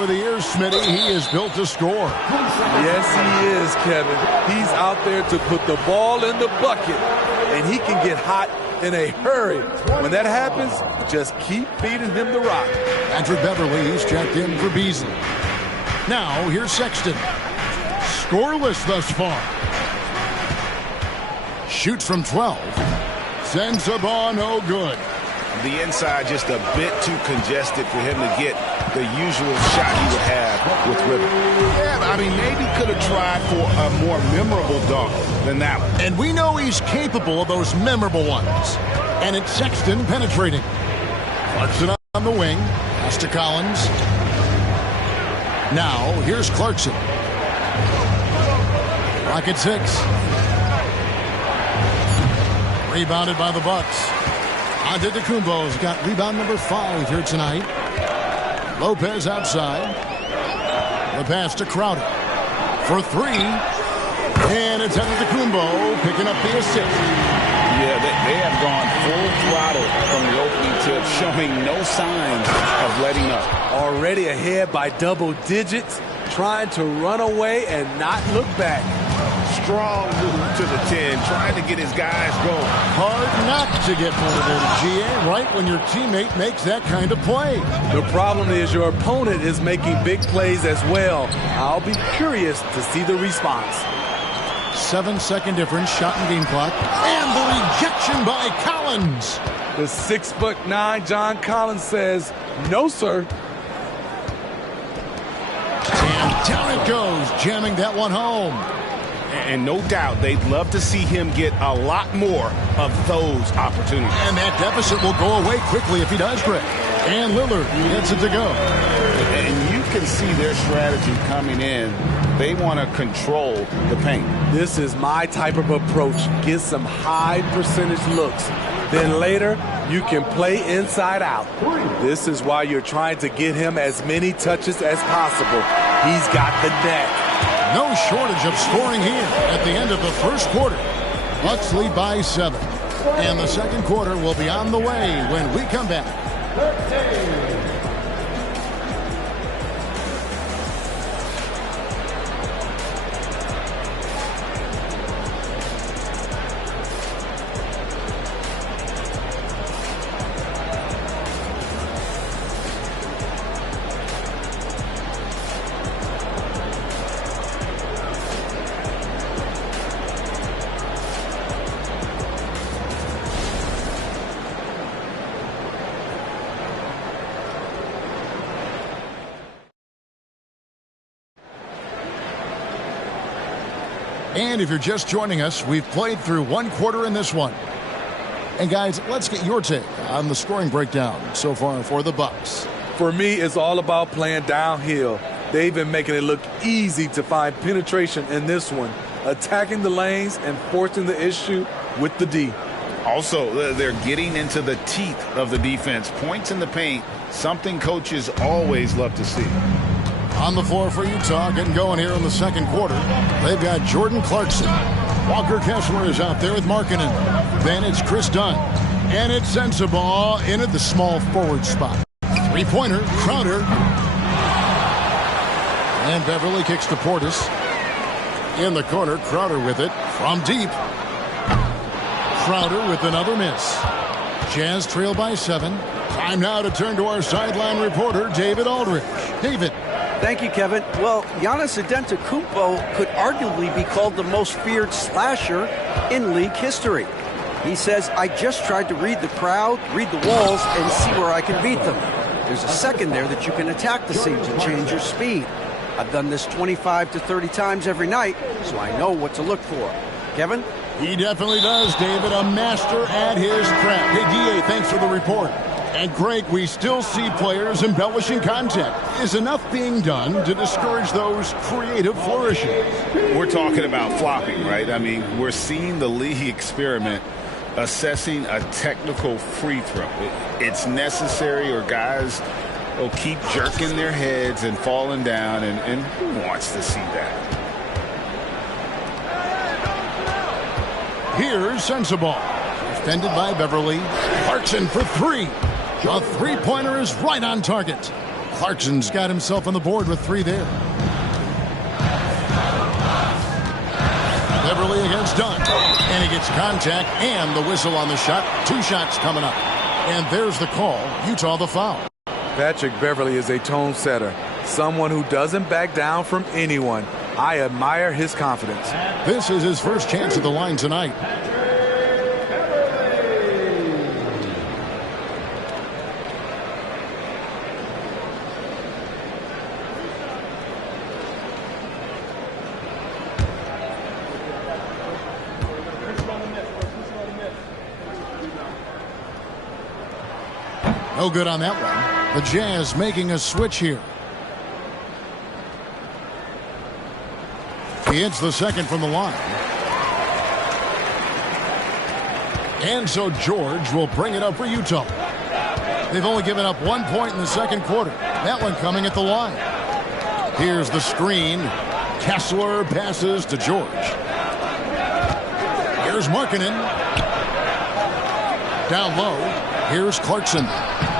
over the years, Smitty, he is built to score. Yes, he is, Kevin. He's out there to put the ball in the bucket, and he can get hot in a hurry. When that happens, just keep feeding him the rock. Patrick Beverly, he's checked in for Beasley. Now, here's Sexton. Scoreless thus far. Shoots from 12. Sends the ball no good. The inside just a bit too congested for him to get the usual shot he would have with Rivers. Yeah, I mean, maybe could have tried for a more memorable dunk than that one. And we know he's capable of those memorable ones. And it's Sexton penetrating. Clarkson on the wing. Pass to Collins. Now, here's Clarkson. Rocket 6. Rebounded by the Bucks. Antetokounmpo's got rebound number 5 here tonight. Lopez outside. The pass to Crowder for 3. And it's Antetokounmpo picking up the assist. Yeah, they have gone full throttle from the opening tip, showing no signs of letting up. Already ahead by double digits, trying to run away and not look back. Strong move to the 10, trying to get his guys going. Hard not to get motivated, GA, right when your teammate makes that kind of play. The problem is your opponent is making big plays as well. I'll be curious to see the response. 7-second difference, shot and game clock. And the rejection by Collins. The 6'9" John Collins says, no, sir. And down it goes, jamming that one home. And no doubt they'd love to see him get a lot more of those opportunities. And that deficit will go away quickly if he does, Greg. And Lillard gets it to go. And you can see their strategy coming in. They want to control the paint. This is my type of approach. Get some high percentage looks. Then later, you can play inside out. This is why you're trying to get him as many touches as possible. He's got the net. No shortage of scoring here at the end of the first quarter. Bucks lead by 7. And the second quarter will be on the way when we come back. And if you're just joining us, we've played through one quarter in this one. And guys, let's get your take on the scoring breakdown so far for the Bucks. For me, it's all about playing downhill. They've been making it look easy to find penetration in this one, attacking the lanes and forcing the issue with the D. Also, they're getting into the teeth of the defense. Points in the paint, something coaches always love to see. On the floor for Utah, getting going here in the second quarter. They've got Jordan Clarkson. Walker Kessler is out there with Markkanen. Then it's Chris Dunn. And it sends the ball in at the small forward spot. Three-pointer, Crowder. And Beverly kicks to Portis. In the corner, Crowder with it from deep. Crowder with another miss. Jazz trail by 7. Time now to turn to our sideline reporter, David Aldridge. David. Thank you, Kevin. Well, Giannis Antetokounmpo could arguably be called the most feared slasher in league history. He says, I just tried to read the crowd, read the walls, and see where I can beat them. There's a second there that you can attack the seams and change your speed. I've done this 25 to 30 times every night, so I know what to look for. Kevin? He definitely does, David. A master at his craft. Hey, DA, thanks for the report. And Greg, we still see players embellishing contact. Is enough being done to discourage those creative flourishes? We're talking about flopping, right? I mean, we're seeing the league experiment assessing a technical free throw. It's necessary, or guys will keep jerking their heads and falling down, and who wants to see that? Here's Sensabaugh. Defended by Beverly. Clarkson for 3. A three-pointer is right on target. Clarkson's got himself on the board with 3 there. Beverly against Dunn. And he gets contact and the whistle on the shot. 2 shots coming up. And there's the call. Utah the foul. Patrick Beverly is a tone setter. Someone who doesn't back down from anyone. I admire his confidence. This is his first chance at the line tonight. No good on that one. The Jazz making a switch here. He hits the second from the line. And so George will bring it up for Utah. They've only given up 1 point in the second quarter. That one coming at the line. Here's the screen. Kessler passes to George. Here's Markkanen. Down low. Here's Clarkson.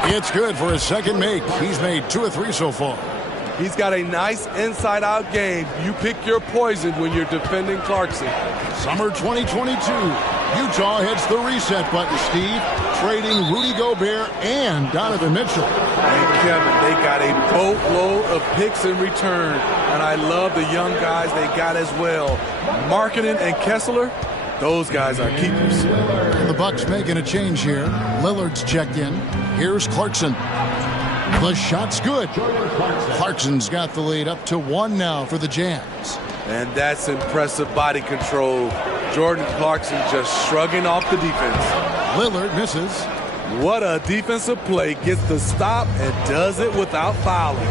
It's good for his second make. He's made 2 of 3 so far. He's got a nice inside-out game. You pick your poison when you're defending Clarkson. Summer 2022. Utah hits the reset button, Steve, trading Rudy Gobert and Donovan Mitchell. And Kevin, they got a boatload of picks in return. And I love the young guys they got as well. Markkanen and Kessler, those guys are keepers. And the Bucks making a change here. Lillard's checked in. Here's Clarkson. The shot's good. Clarkson's got the lead up to 1 now for the Jazz. And that's impressive body control. Jordan Clarkson just shrugging off the defense. Lillard misses. What a defensive play. Gets the stop and does it without fouling.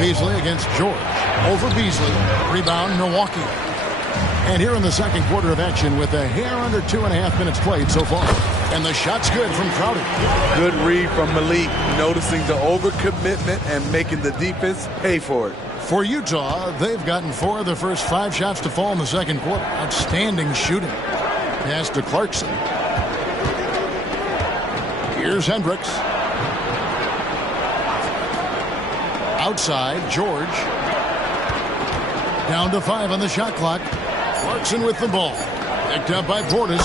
Beasley against George. Over Beasley. Rebound Milwaukee. And here in the second quarter of action with a hair under 2.5 minutes played so far. And the shot's good from Crowder. Good read from Malik, noticing the overcommitment and making the defense pay for it. For Utah, they've gotten 4 of the first 5 shots to fall in the second quarter. Outstanding shooting. Pass to Clarkson. Here's Hendricks. Outside, George. Down to 5 on the shot clock. Clarkson with the ball. Picked up by Portis.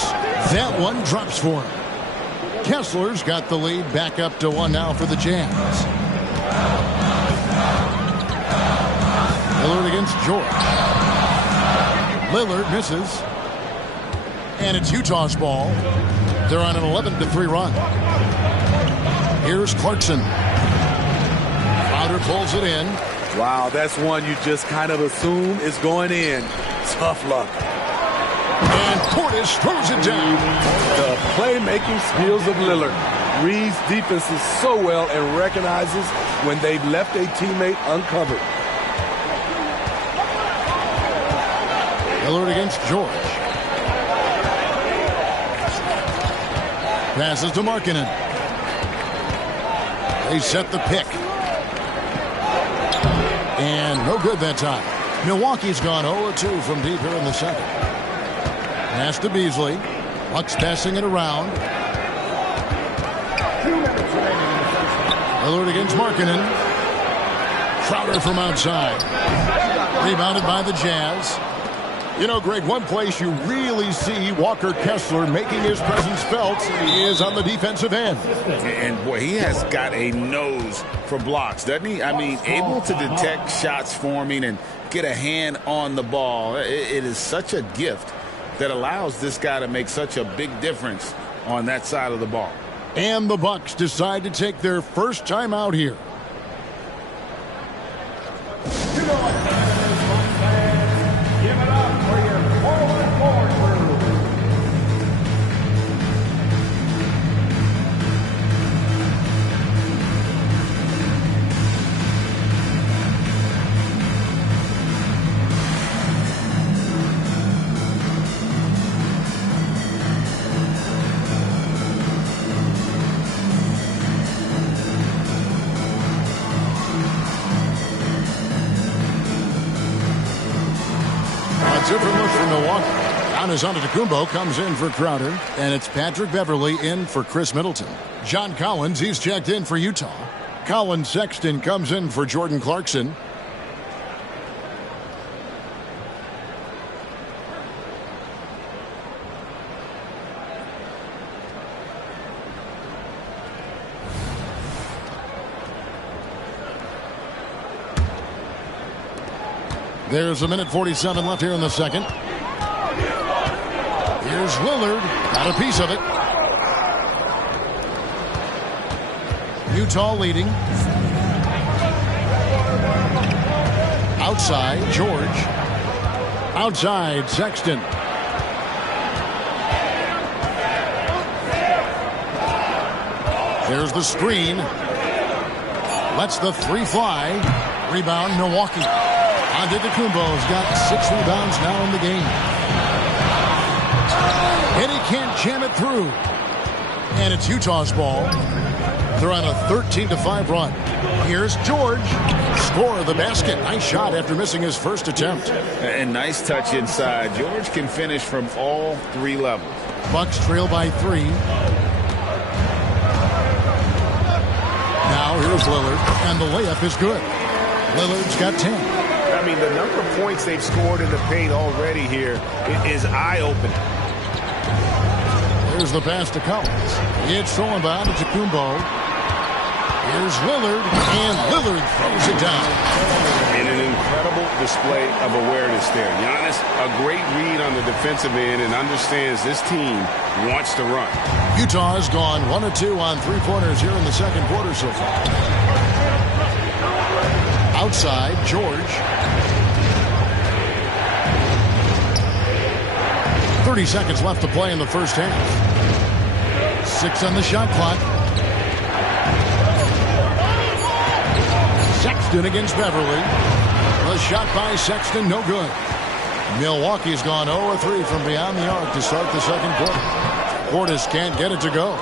That one drops for him. Kessler's got the lead back up to 1 now for the Jazz. Lillard against George. Lillard misses. And it's Utah's ball. They're on an 11-3 run. Here's Clarkson. Crowder pulls it in. Wow, that's one you just kind of assume is going in. Tough luck. And Portis throws it down. The playmaking skills of Lillard. Reads defenses so well and recognizes when they've left a teammate uncovered. Lillard against George. Passes to Markkanen. They set the pick. And no good that time. Milwaukee's gone 0-2 from deep here in the second. Pass to Beasley. Bucks passing it around. Lillard against Markkanen. Crowder from outside. Rebounded by the Jazz. You know, Greg, one place you really see Walker Kessler making his presence felt is on the defensive end. And, boy, he has got a nose for blocks, doesn't he? I mean, able to detect shots forming and get a hand on the ball. It is such a gift that allows this guy to make such a big difference on that side of the ball. And the Bucks decide to take their first time out here. Different look for Milwaukee. Giannis Antetokounmpo comes in for Crowder, and it's Patrick Beverly in for Chris Middleton. John Collins, he's checked in for Utah. Colin Sexton comes in for Jordan Clarkson. There's 1:47 left here in the second. Here's Lillard. Got a piece of it. Utah leading. Outside, George. Outside, Sexton. There's the screen. Lets the three fly. Rebound, Milwaukee. Antetokounmpo's got 6 rebounds now in the game. And he can't jam it through. And it's Utah's ball. They're on a 13-5 run. Here's George. Score the basket. Nice shot after missing his first attempt. And nice touch inside. George can finish from all 3 levels. Bucks trail by 3. Now here's Lillard. And the layup is good. Lillard's got 10. I mean, the number of points they've scored in the paint already here is eye-opening. There's the pass to Collins. It's thrown by Antetokounmpo. Here's Lillard, and Lillard throws it down. And an incredible display of awareness there. Giannis, a great read on the defensive end and understands this team wants to run. Utah's gone 1 of 2 on three-pointers here in the second quarter so far. Outside, George. 30 seconds left to play in the first half. 6 on the shot clock. Sexton against Beverly. The shot by Sexton, no good. Milwaukee's gone 0-3 from beyond the arc to start the second quarter. Portis can't get it to go.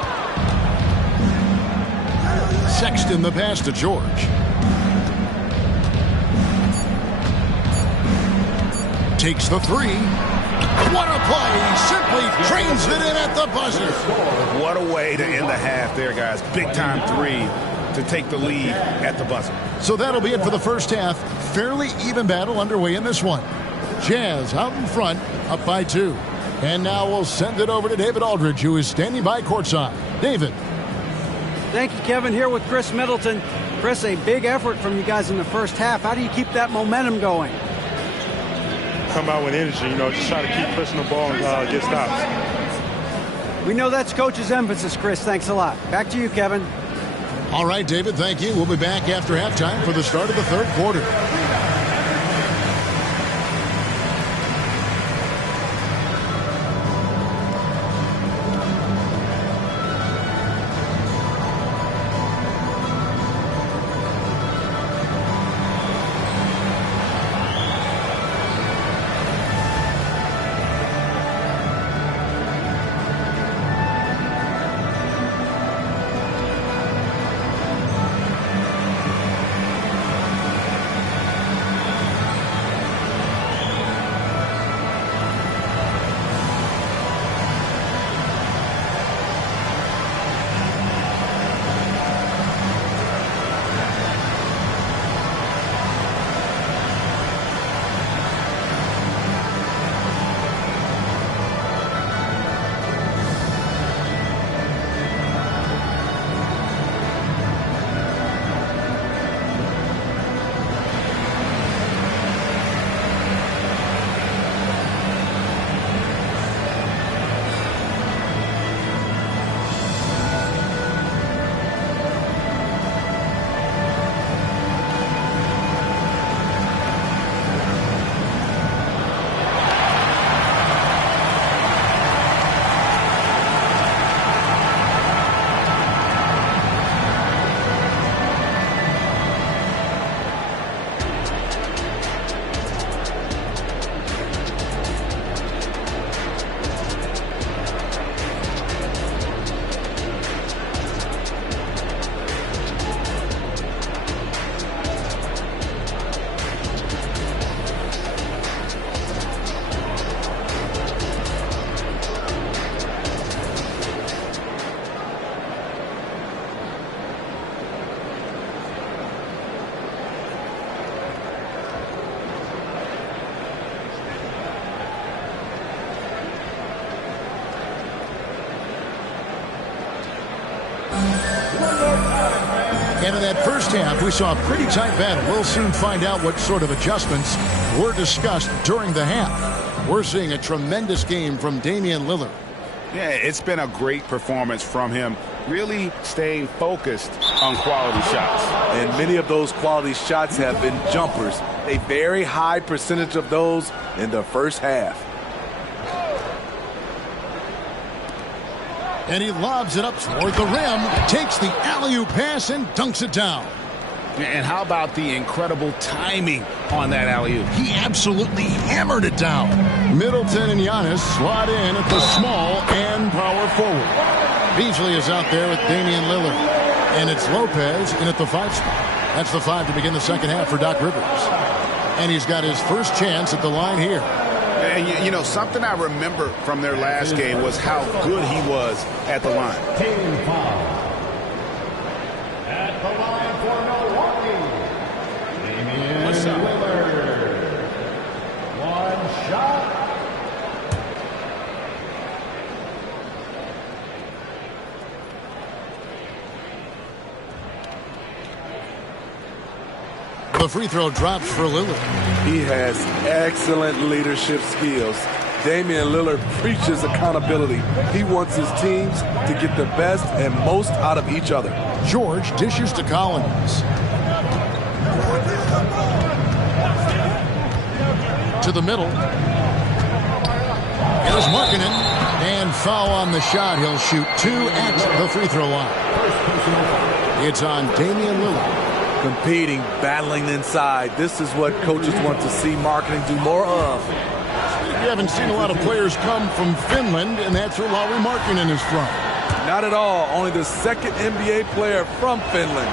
Sexton the pass to George. Takes the three. What a play. Simply trains it in at the buzzer. What a way to end the half there, guys. Big time three to take the lead at the buzzer. So that'll be it for the first half. Fairly even battle underway in this one. Jazz out in front, up by 2. And now we'll send it over to David Aldridge, who is standing by courtside. David. Thank you, Kevin. Here with Chris Middleton. Chris, a big effort from you guys in the first half. How do you keep that momentum going? Come out with energy, just try to keep pushing the ball and get stops. We know that's Coach's emphasis, Chris. Thanks a lot. Back to you, Kevin. All right, David, thank you. We'll be back after halftime for the start of the third quarter. And in that first half, we saw a pretty tight battle. We'll soon find out what sort of adjustments were discussed during the half. We're seeing a tremendous game from Damian Lillard. Yeah, it's been a great performance from him, really staying focused on quality shots. And many of those quality shots have been jumpers. A very high percentage of those in the first half. And he lobs it up toward the rim, takes the alley-oop pass and dunks it down. And how about the incredible timing on that alley-oop? He absolutely hammered it down. Middleton and Giannis slot in at the small and power forward. Beasley is out there with Damian Lillard. And it's Lopez in at the 5 spot. That's the 5 to begin the second half for Doc Rivers. And he's got his first chance at the line here. And, you know, something I remember from their last game was how good he was at the line. Team foul. At the line for Milwaukee, Damian Lillard. One shot. The free throw drops for Lillard. He has excellent leadership skills. Damian Lillard preaches accountability. He wants his teams to get the best and most out of each other. George dishes to Collins. To the middle. Here's Markkanen. And foul on the shot. He'll shoot 2 at the free throw line. It's on Damian Lillard. Competing, battling inside. This is what coaches want to see Markkanen do more of. You haven't seen a lot of players come from Finland, and that's where Lauri Markkanen is from. Not at all. Only the second NBA player from Finland.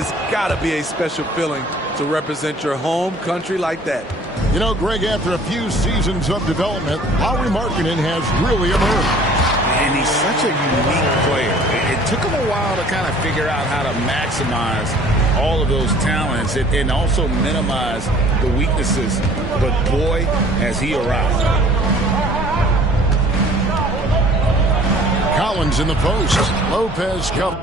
It's got to be a special feeling to represent your home country like that. You know, Greg, after a few seasons of development, Lauri Markkanen has really emerged. And he's such a unique player. It took him a while to kind of figure out how to maximize all of those talents and also minimize the weaknesses. But boy, has he arrived. Collins in the post. Lopez comes.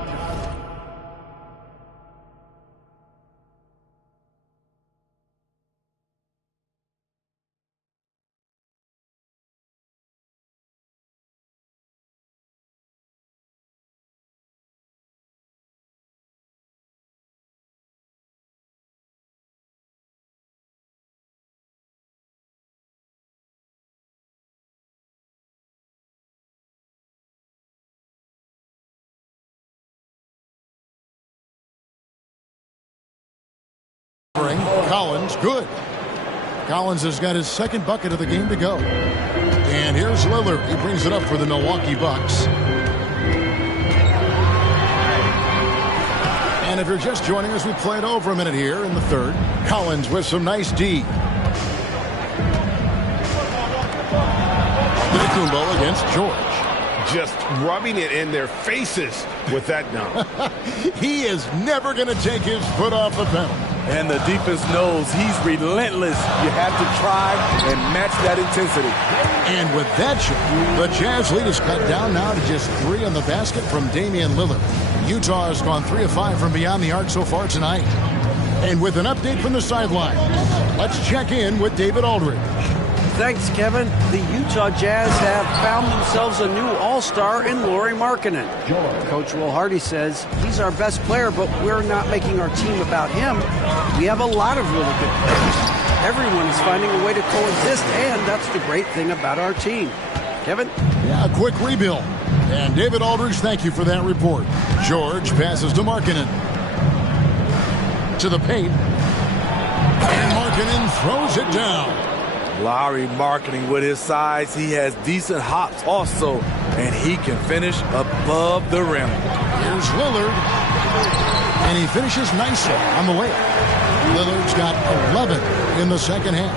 Collins, good. Collins has got his second bucket of the game to go. And here's Lillard. He brings it up for the Milwaukee Bucks. And if you're just joining us, we played over a minute here in the third. Collins with some nice D. Kumbo against George. Just rubbing it in their faces with that dunk. He is never going to take his foot off the pedal. And the defense knows he's relentless. You have to try and match that intensity. And with that shot, the Jazz lead is cut down now to just 3 on the basket from Damian Lillard. Utah has gone 3 of 5 from beyond the arc so far tonight. And with an update from the sideline, let's check in with David Aldridge. Thanks, Kevin. The Utah Jazz have found themselves a new all-star in Lauri Markkanen. Coach Will Hardy says he's our best player, but we're not making our team about him. We have a lot of really good players. Everyone is finding a way to coexist, and that's the great thing about our team. Kevin? Yeah, a quick rebuild. And David Aldridge, thank you for that report. George passes to Markkanen. To the paint. And Markkanen throws it down. Lauri Markkanen with his size, he has decent hops also, and he can finish above the rim. Here's Lillard, and he finishes nicely on the way. Lillard's got 11 in the second half.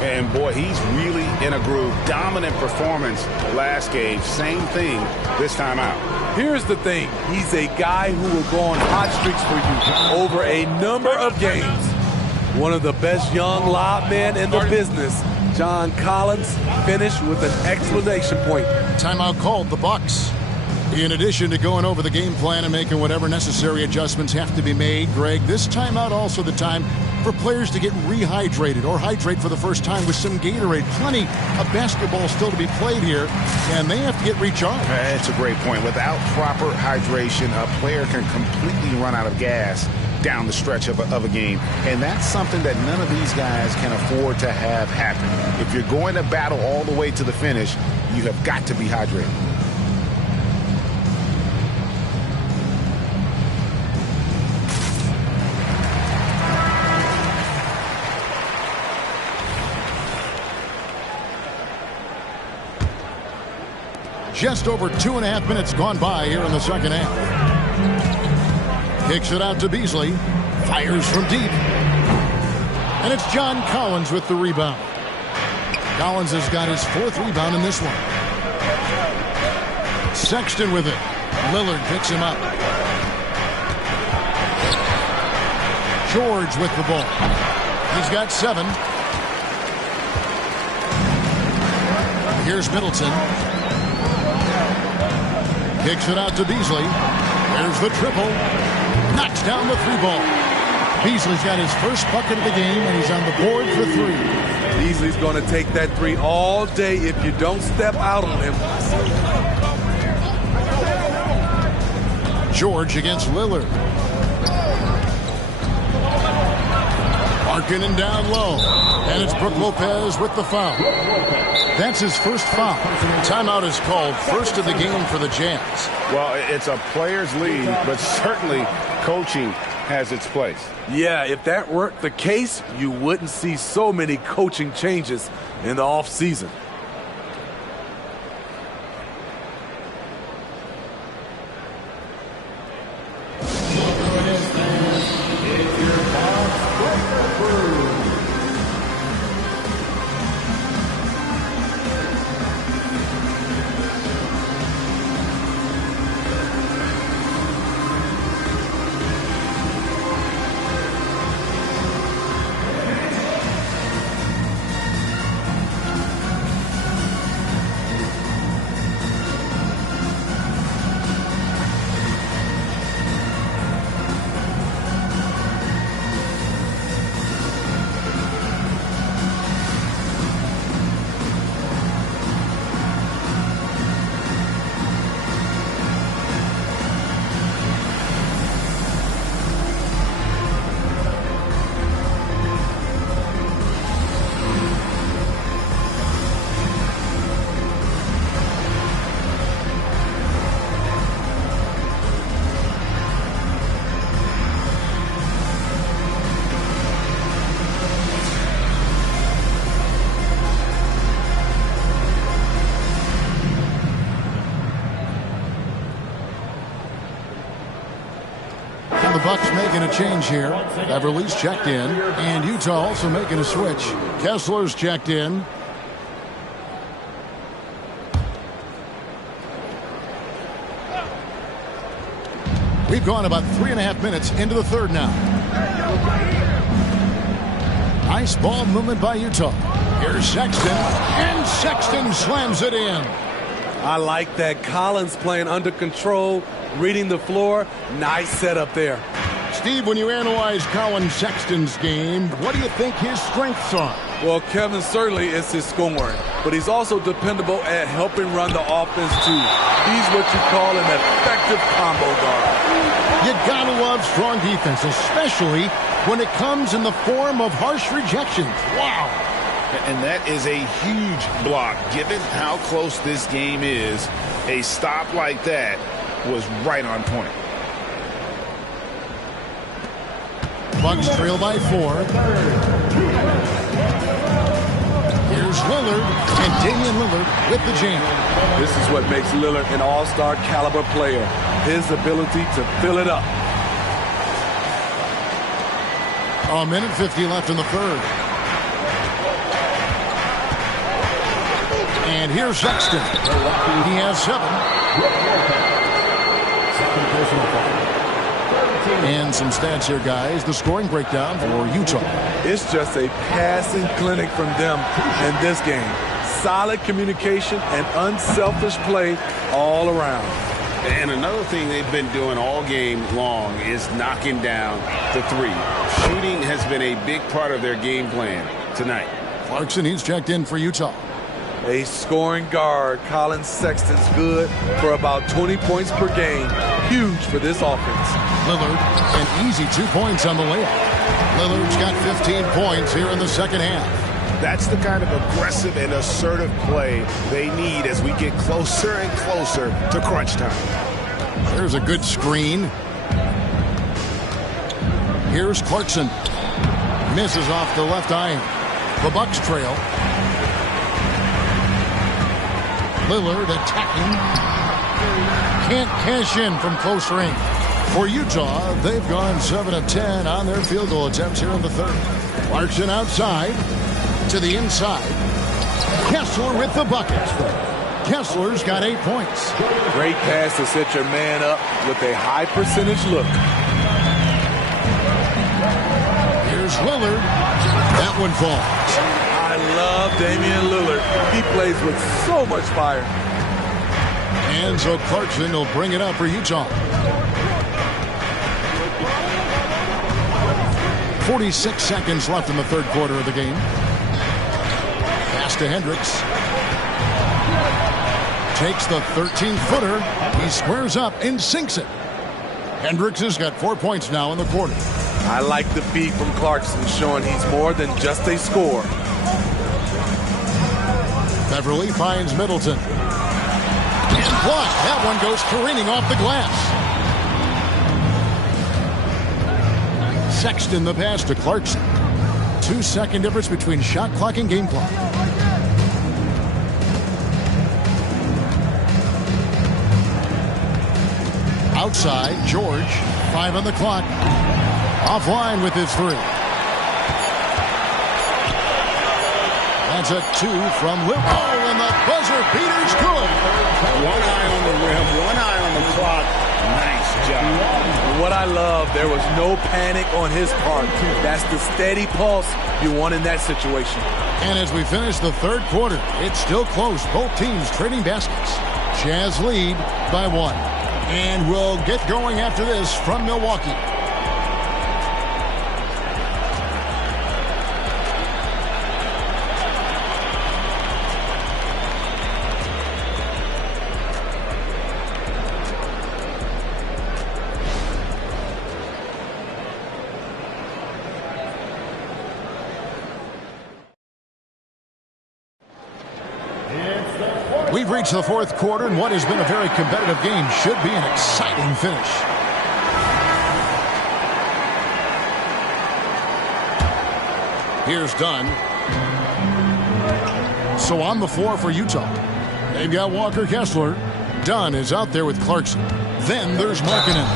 And boy, he's really in a groove. Dominant performance last game. Same thing this time out. Here's the thing. He's a guy who will go on hot streaks for you over a number of games. One of the best young lob men in the business. John Collins finished with an exclamation point. Timeout called the Bucks. In addition to going over the game plan and making whatever necessary adjustments have to be made, Greg, this timeout also the time for players to get rehydrated or hydrate for the first time with some Gatorade. Plenty of basketball still to be played here, and they have to get recharged. That's a great point. Without proper hydration, a player can completely run out of gas down the stretch of a game, and that's something that none of these guys can afford to have happen. If you're going to battle all the way to the finish, you have got to be hydrated. Just over 2.5 minutes gone by here in the second half. Kicks it out to Beasley. Fires from deep. And it's John Collins with the rebound. Collins has got his 4th rebound in this one. Sexton with it. Lillard picks him up. George with the ball. He's got 7. Here's Middleton. Kicks it out to Beasley. There's the triple. Knocks down the 3-ball. Beasley's got his first bucket of the game, and he's on the board for 3. Beasley's going to take that 3 all day if you don't step out on him. George against Lillard. Markkanen down low. And it's Brook Lopez with the foul. That's his first foul. Timeout is called, first of the game for the Jazz. Well, it's a player's league, but certainly coaching has its place. Yeah, if that weren't the case, you wouldn't see so many coaching changes in the offseason. The Bucks making a change here. Beverly's checked in, and Utah also making a switch. Kessler's checked in. We've gone about 3.5 minutes into the third now. Nice ball movement by Utah. Here's Sexton, and Sexton slams it in. I like that. Collins playing under control, reading the floor. Nice setup there. Steve, when you analyze Colin Sexton's game, what do you think his strengths are? Well, Kevin, certainly it's his scoring, but he's also dependable at helping run the offense, too. He's what you call an effective combo guard. You gotta love strong defense, especially when it comes in the form of harsh rejections. Wow. And that is a huge block. Given how close this game is, a stop like that was right on point. Bucks trail by 4. Here's Lillard, and Damian Lillard with the jam. This is what makes Lillard an all-star caliber player. His ability to fill it up. 1:50 left in the third. And here's Sexton. He has 7. And some stats here, guys. The scoring breakdown for Utah. It's just a passing clinic from them in this game. Solid communication and unselfish play all around. And another thing they've been doing all game long is knocking down the three. Shooting has been a big part of their game plan tonight. Clarkson, he's checked in for Utah. A scoring guard, Colin Sexton's good for about 20 points per game. Huge for this offense. Lillard, an easy 2 points on the layup. Lillard's got 15 points here in the second half. That's the kind of aggressive and assertive play they need as we get closer and closer to crunch time. There's a good screen. Here's Clarkson. Misses off the left iron. The Bucks trail. Lillard attacking. Can't cash in from close range. For Utah, they've gone 7 of 10 on their field goal attempts here in the third. Clarkson outside to the inside. Kessler with the bucket. Kessler's got 8 points. Great pass to set your man up with a high percentage look. Here's Lillard. That one falls. I love Damian Lillard. He plays with so much fire. And so Clarkson will bring it up for Utah. 46 seconds left in the third quarter of the game. Pass to Hendricks. Takes the 13-footer. He squares up and sinks it. Hendricks has got 4 points now in the quarter. I like the feed from Clarkson, showing he's more than just a scorer. Beverly finds Middleton. And blocked. That one goes careening off the glass. Sexton the pass to Clarkson. 2-second difference between shot clock and game clock. Outside, George. 5 on the clock. Offline with his 3. That's a 2 from Lillard. Oh, and the buzzer beater's good. One eye on the rim, one eye on the clock. Nice job. And what I love, there was no panic on his part. That's the steady pulse you want in that situation. And as we finish the third quarter, it's still close. Both teams trading baskets. Jazz lead by 1. And we'll get going after this from Milwaukee. We've reached the fourth quarter, and what has been a very competitive game should be an exciting finish. Here's Dunn. So on the floor for Utah, they've got Walker Kessler. Dunn is out there with Clarkson. Then there's Markkanen.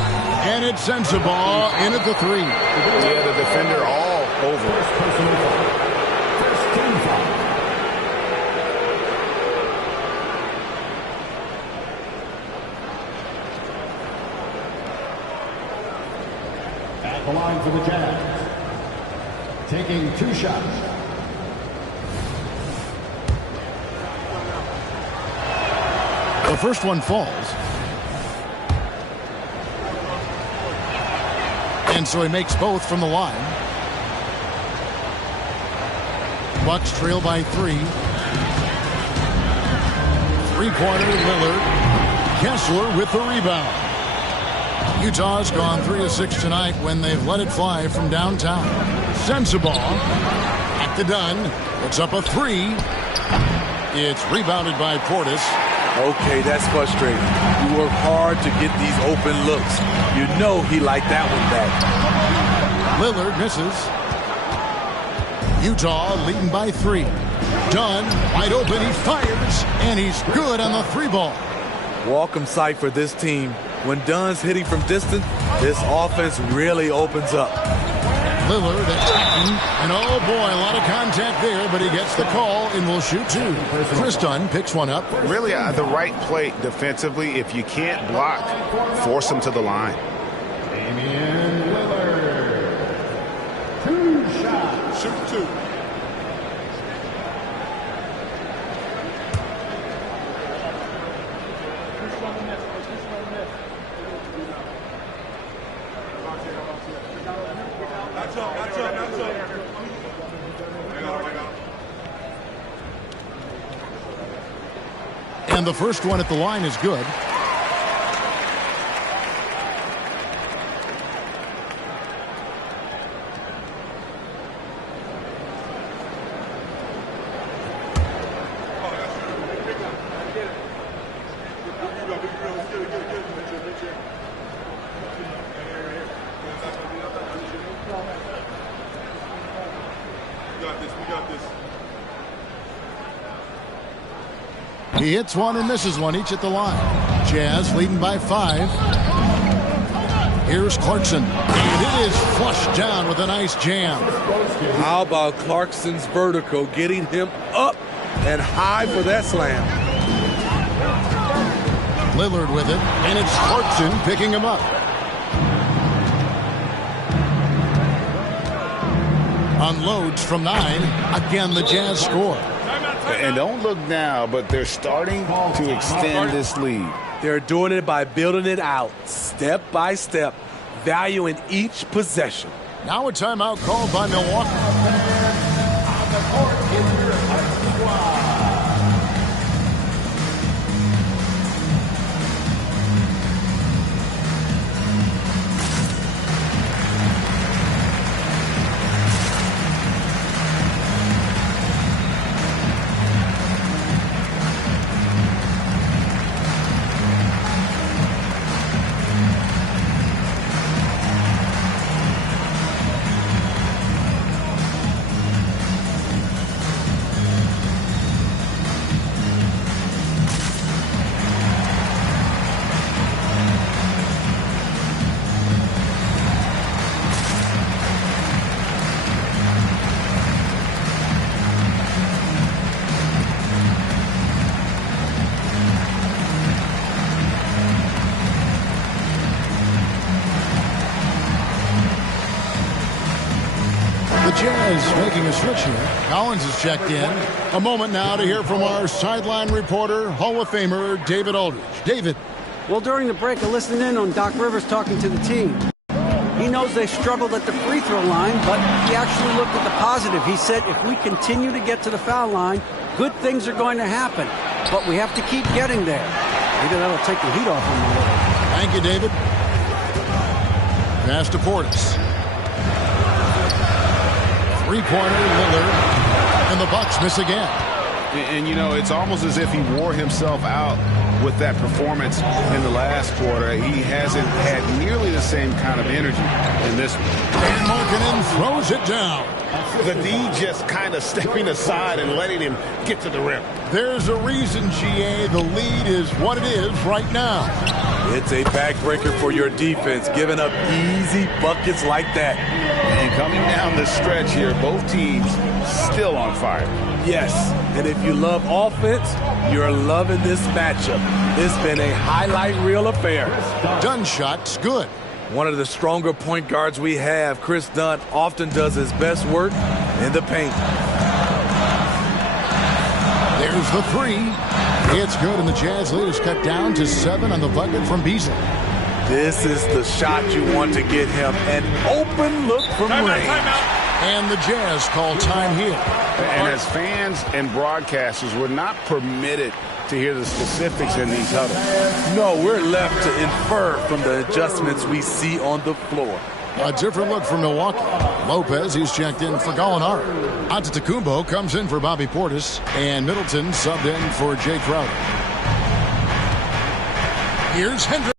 And it sends the ball in at the 3. Yeah, the defender all over. At the line for the Jazz, taking 2 shots. The first one falls. And so he makes both from the line. Bucks trail by 3. 3-pointer Lillard. Kessler with the rebound. Utah's gone 3 of 6 tonight when they've let it fly from downtown. Sends the ball. Back to Dunn. Puts up a 3. It's rebounded by Portis. Okay, that's frustrating. You work hard to get these open looks. You know he liked that one back. Lillard misses. Utah leading by 3. Dunn wide open. He fires, and he's good on the 3-ball. Welcome sight for this team. When Dunn's hitting from distance, this offense really opens up. Lillard attacking, and oh boy, a lot of contact there, but he gets the call and will shoot 2. Chris Dunn picks one up. Really the right play defensively. If you can't block, force him to the line. Damian Lillard. 2 shots. Shoot 2. And the first one at the line is good. He hits one and misses one, each at the line. Jazz leading by 5. Here's Clarkson, and it is flushed down with a nice jam. How about Clarkson's vertical, getting him up and high for that slam. Lillard with it, and it's Clarkson picking him up. Unloads from 9. Again, the Jazz score. And don't look now, but they're starting to extend this lead. They're doing it by building it out, step by step, valuing each possession. Now a timeout called by Milwaukee. Jazz making a switch here. Collins is checked in. A moment now to hear from our sideline reporter, Hall of Famer David Aldridge. David. Well, during the break, I listened in on Doc Rivers talking to the team. He knows they struggled at the free throw line, but he actually looked at the positive. He said if we continue to get to the foul line, good things are going to happen. But we have to keep getting there. Maybe that'll take the heat off him a little. Thank you, David. Pass to Portis. Three-pointer, Lillard, and the Bucks miss again. And, you know, it's almost as if he wore himself out with that performance in the last quarter. He hasn't had nearly the same kind of energy in this one. And Markkanen throws it down. The D just kind of stepping aside and letting him get to the rim. There's a reason, GA, the lead is what it is right now. It's a backbreaker for your defense, giving up easy buckets like that. And coming down the stretch here, both teams still on fire. Yes, and if you love offense, you're loving this matchup. It's been a highlight reel affair. Dunn shot's good. One of the stronger point guards we have, Chris Dunn, often does his best work in the paint. There's the three. It's good, and the Jazz lead is cut down to 7 on the bucket from Beasley. This is the shot you want to get him. An open look from range. And the Jazz call time here. And as fans and broadcasters, we're not permitted to hear the specifics in these huddles. No, we're left to infer from the adjustments we see on the floor. A different look for Milwaukee. Lopez, he's checked in for Gallinari. Antetokounmpo comes in for Bobby Portis. And Middleton subbed in for Jay Crowder. Here's Hendricks.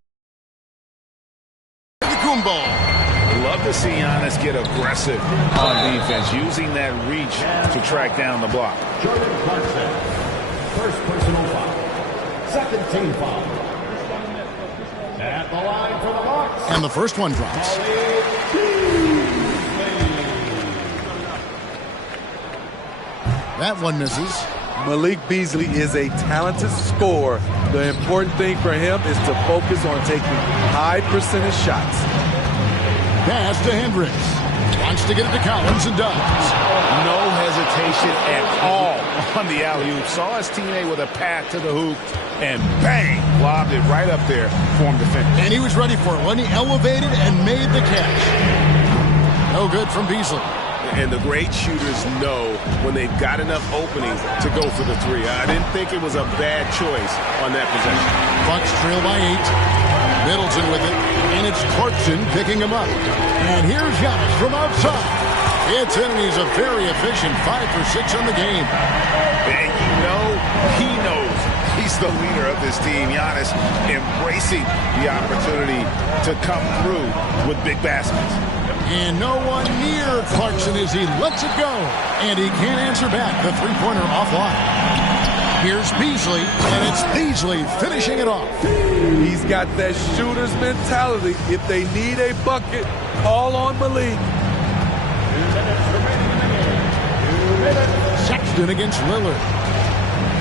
Love to see Giannis get aggressive on defense, using that reach to track down the block. Jordan Clarkson, first personal foul, second team foul. At the line for the Bucks. And the first one drops. That one misses. Malik Beasley is a talented scorer. The important thing for him is to focus on taking high percentage shots. Pass to Hendricks. Wants to get it to Collins and does. No hesitation hesitation at all on the alley-oop. Saw his teammate with a path to the hoop, and bang, lobbed it right up there for him to finish. And he was ready for it when he elevated and made the catch. No good from Beasley. And the great shooters know when they've got enough openings to go for the three. I didn't think it was a bad choice on that possession. Bucks trail by 8. Middleton with it, and it's Clarkson picking him up. And here's Giannis from outside. It's in, and he's a very efficient 5 for 6 on the game. And he knows he's the leader of this team. Giannis embracing the opportunity to come through with big baskets. And no one near Clarkson as he lets it go. And he can't answer back. The three-pointer offline. Here's Beasley, and it's Beasley finishing it off. He's got that shooter's mentality. If they need a bucket, call on Malik. Sexton against Lillard.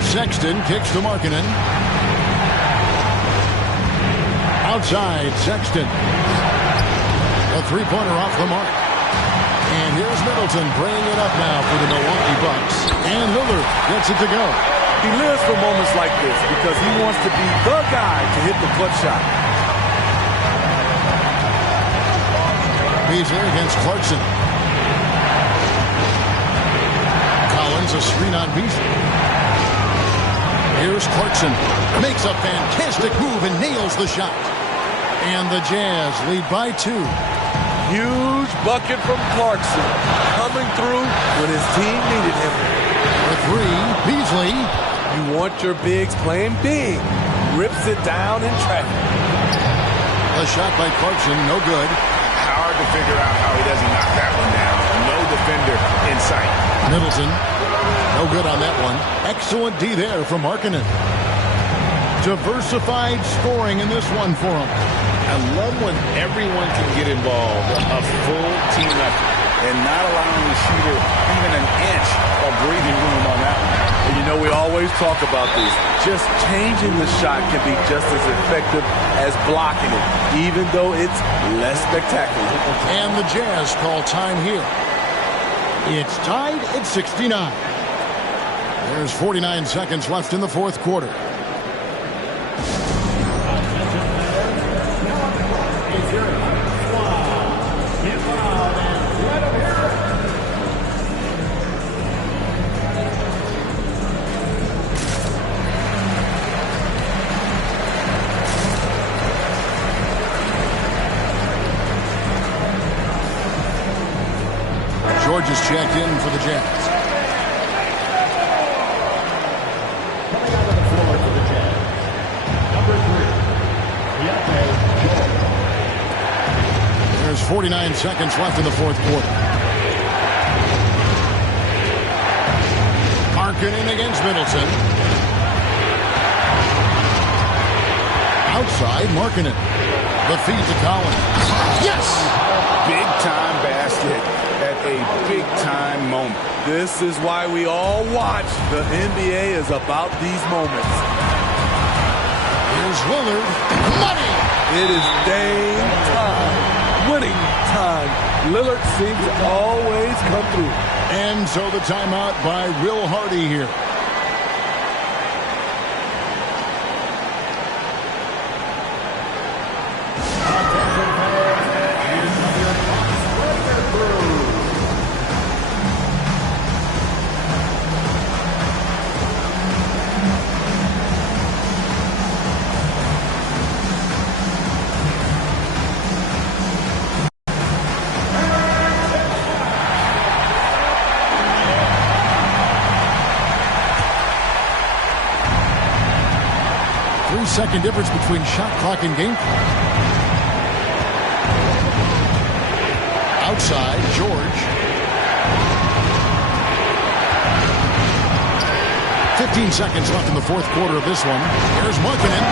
Sexton kicks to Markkanen. Outside, Sexton. A three-pointer off the mark. And here's Middleton bringing it up now for the Milwaukee Bucks. And Lillard gets it to go. He lives for moments like this because he wants to be the guy to hit the clutch shot. Beasley against Clarkson. Collins a screen on Beasley. Here's Clarkson. Makes a fantastic move and nails the shot. And the Jazz lead by 2. Huge bucket from Clarkson. Coming through when his team needed him. For 3, Beasley. You want your bigs playing big. Rips it down in traffic. A shot by Clarkson, no good. Hard to figure out how he doesn't knock that one down. No defender in sight. Middleton, no good on that one. Excellent D there from Markkanen. Diversified scoring in this one for him. I love when everyone can get involved, a full team effort, and not allowing the shooter even an inch of breathing room on that one. And you know, we always talk about this. Just changing the shot can be just as effective as blocking it, even though it's less spectacular. And the Jazz call time here. It's tied at 69. There's 49 seconds left in the fourth quarter. George is checked in for the Jazz. Coming out of the floor for the Jazz, number 3, George. There's 49 seconds left in the fourth quarter. Markkanen against Middleton. Outside, Markkanen. The feed to Collins. Yes! Big-time basket at a big-time moment. This is why we all watch. The NBA is about these moments. Here's Lillard. Money! It is game time. Winning time. Lillard seems to always come through. And so the timeout by Will Hardy here. Second difference between shot clock and game clock. Outside, George. 15 seconds left in the fourth quarter of this one. Here's Markkanen.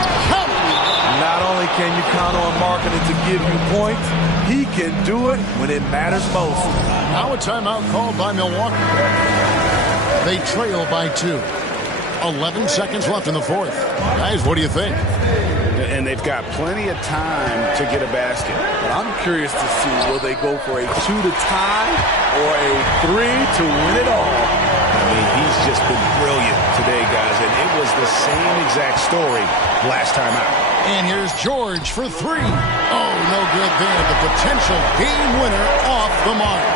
Not only can you count on Markkanen to give you points, he can do it when it matters most. Now a timeout called by Milwaukee. They trail by 2. 11 seconds left in the fourth. Guys, what do you think? And they've got plenty of time to get a basket. But I'm curious to see, will they go for a 2 to tie or a 3 to win it all? I mean, he's just been brilliant today, guys, and it was the same exact story last time out. And here's George for 3. Oh, no good there. The potential game winner off the mark.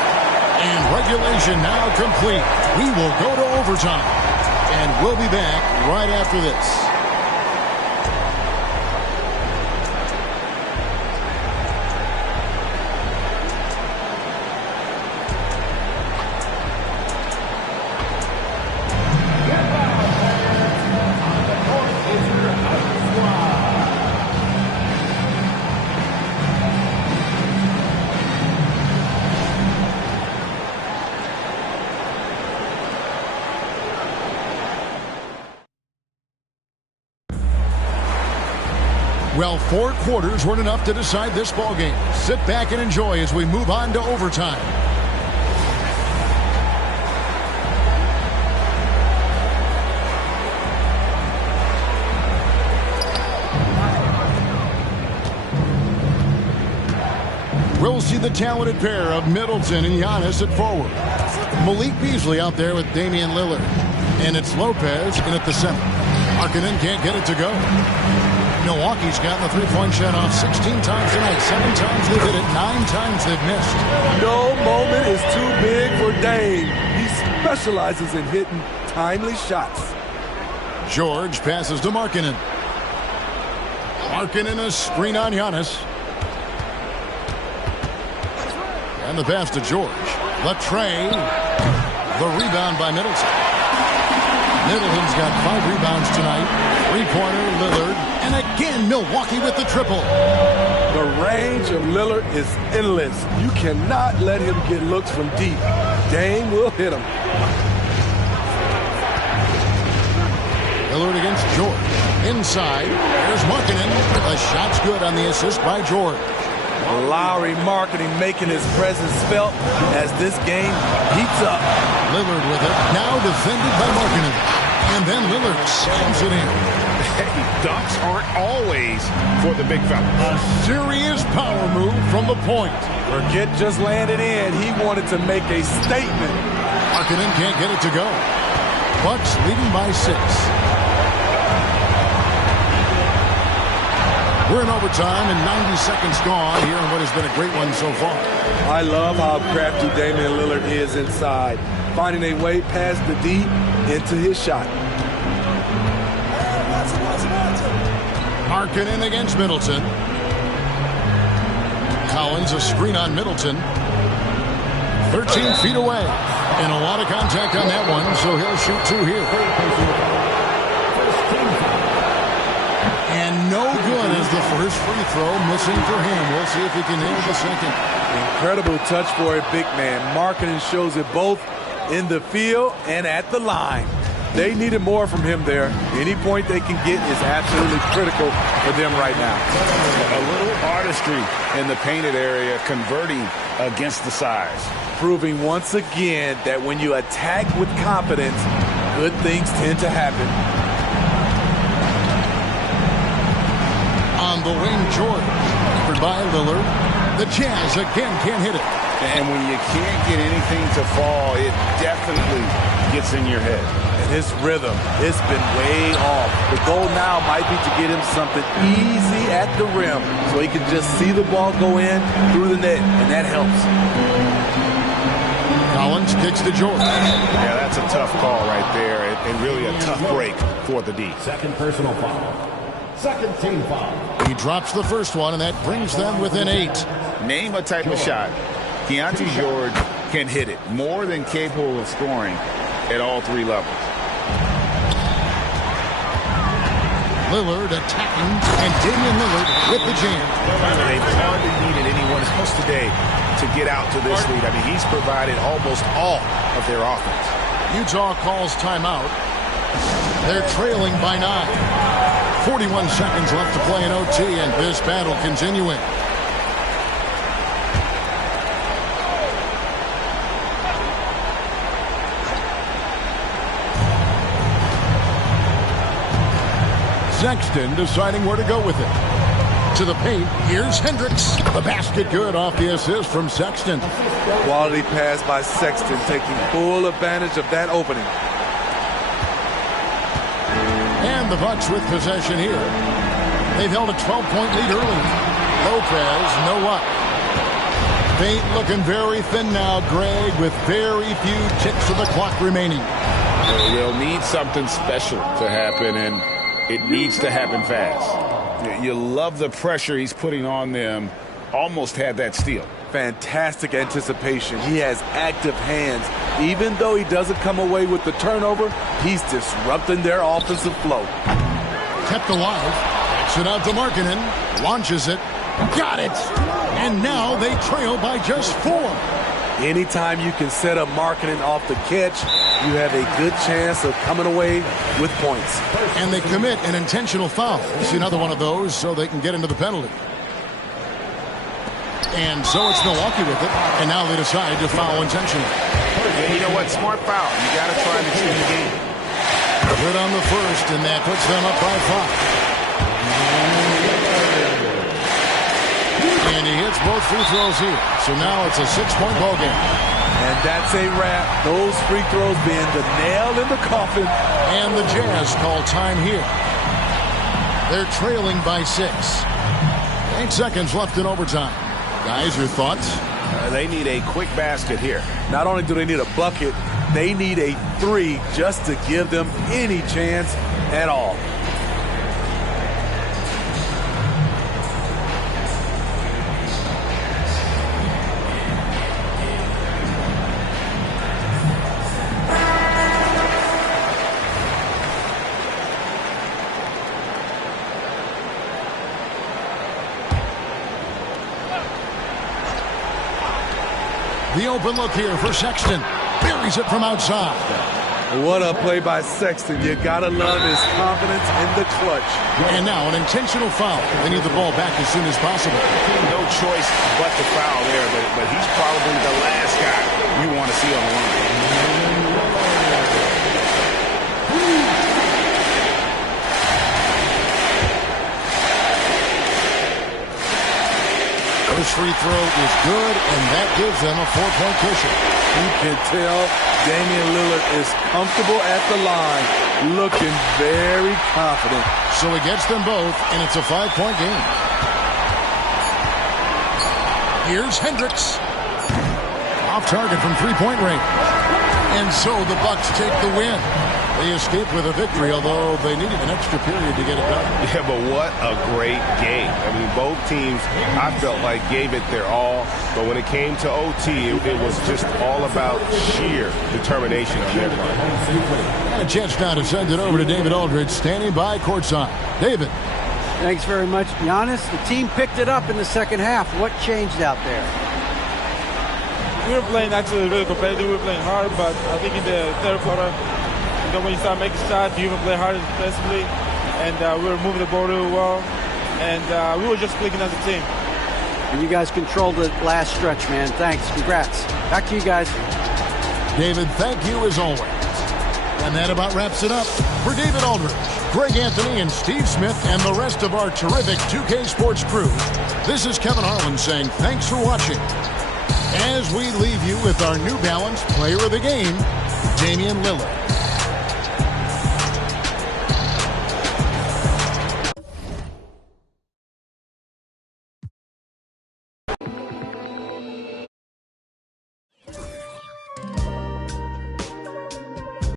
And regulation now complete. We will go to overtime. And we'll be back right after this. Well, 4 quarters weren't enough to decide this ballgame. Sit back and enjoy as we move on to overtime. We'll see the talented pair of Middleton and Giannis at forward. Malik Beasley out there with Damian Lillard. And it's Lopez in at the center. Markkanen can't get it to go. Milwaukee's gotten the three-point shot off 16 times tonight. 7 times they've hit it, 9 times they've missed. No moment is too big for Dame. He specializes in hitting timely shots. George passes to Markkanen. Markkanen a screen on Giannis. And the pass to George. Latrey. The rebound by Middleton. Middleton's got 5 rebounds tonight. 3-pointer, Lillard. And again, Milwaukee with the triple. The range of Lillard is endless. You cannot let him get looks from deep. Dame will hit him. Lillard against George. Inside, there's Markkanen. The shot's good on the assist by George. Lowry Markkanen making his presence felt as this game heats up. Lillard with it. Now defended by Markkanen. And then Lillard slams it in. Hey, dunks aren't always for the big fella. A serious power move from the point. Forget just laying it in. He wanted to make a statement. Markkanen can't get it to go. Bucks leading by 6. We're in overtime and 90 seconds gone here in what has been a great one so far. I love how crafty Damian Lillard is inside, finding a way past the D into his shot. Markkanen against Middleton. Collins a screen on Middleton. 13 feet away. And a lot of contact on that one, so he'll shoot 2 here. And no good as the first free throw missing for him. We'll see if he can nail the second. Incredible touch for a big man. Markkanen shows it both in the field and at the line. They needed more from him there. Any point they can get is absolutely critical for them right now. A little artistry in the painted area, converting against the size. Proving once again that when you attack with confidence, good things tend to happen. On the wing, George. Covered by Lillard. The Jazz again can't hit it. And when you can't get anything to fall, it definitely gets in your head. And his rhythm, it's been way off. The goal now might be to get him something easy at the rim so he can just see the ball go in through the net, and that helps. Collins kicks to George. Yeah, that's a tough call right there, and really a tough break for the D. Second personal foul. Second team foul. He drops the first one, and that brings them within 8. Name a type of shot. Keontae George can hit it, more than capable of scoring at all 3 levels. Lillard attacking, and Damian Lillard with the jam. They've hardly needed anyone else today to get out to this lead. I mean, he's provided almost all of their offense. Utah calls timeout. They're trailing by 9. 41 seconds left to play in OT, and this battle continuing. Sexton deciding where to go with it. To the paint, here's Hendricks. The basket good off the assist from Sexton. Quality pass by Sexton, taking full advantage of that opening. And the Bucks with possession here. They've held a 12-point lead early. Lopez, no up. Paint looking very thin now, Greg, with very few ticks of the clock remaining. They'll need something special to happen, and it needs to happen fast. You love the pressure he's putting on them. Almost had that steal. Fantastic anticipation. He has active hands. Even though he doesn't come away with the turnover, he's disrupting their offensive flow. Kept alive. Backs it out to Markkanen. Launches it. Got it. And now they trail by just 4. Anytime you can set up Markkanen off the catch, you have a good chance of coming away with points. And they commit an intentional foul. We'll see another one of those so they can get into the penalty. And so it's Milwaukee with it. And now they decide to foul intentionally. Yeah, you know what? Smart foul. You got to try and extend the game. Good on the first, and that puts them up by 5. And he hits both free throws here. So now it's a 6-point ball game. And that's a wrap. Those free throws being the nail in the coffin. And the Jazz call time here. They're trailing by 6. 8 seconds left in overtime. Guys, your thoughts? They need a quick basket here. Not only do they need a bucket, they need a 3 just to give them any chance at all. The open look here for Sexton. Buries it from outside. What a play by Sexton. You gotta love his confidence in the clutch. And now an intentional foul. They need the ball back as soon as possible. No choice but to foul there, but he's probably the last guy you want to see on the line. This free throw is good, and that gives them a 4-point cushion. You can tell Damian Lillard is comfortable at the line, looking very confident. So he gets them both, and it's a 5-point game. Here's Hendricks. Off target from 3-point range. And so the Bucks take the win. They escape with a victory, although they needed an extra period to get it done. Yeah, but what a great game. I mean, both teams, I felt like, gave it their all. But when it came to OT, it was just all about sheer determination on their part. And a chance now to send it over to David Aldridge, standing by courtside. David. Thanks very much, Giannis. The team picked it up in the second half. What changed out there? We were playing actually really competitive. We were playing hard, but I think in the third quarter, when you start making shots, you even play harder defensively, and we were moving the ball really well, and we were just clicking as a team. And you guys controlled the last stretch, man. Thanks. Congrats. Back to you guys. David, thank you as always. And that about wraps it up. For David Aldridge, Greg Anthony, and Steve Smith, and the rest of our terrific 2K Sports crew, this is Kevin Harlan saying thanks for watching. As we leave you with our New Balance Player of the Game, Damian Lillard.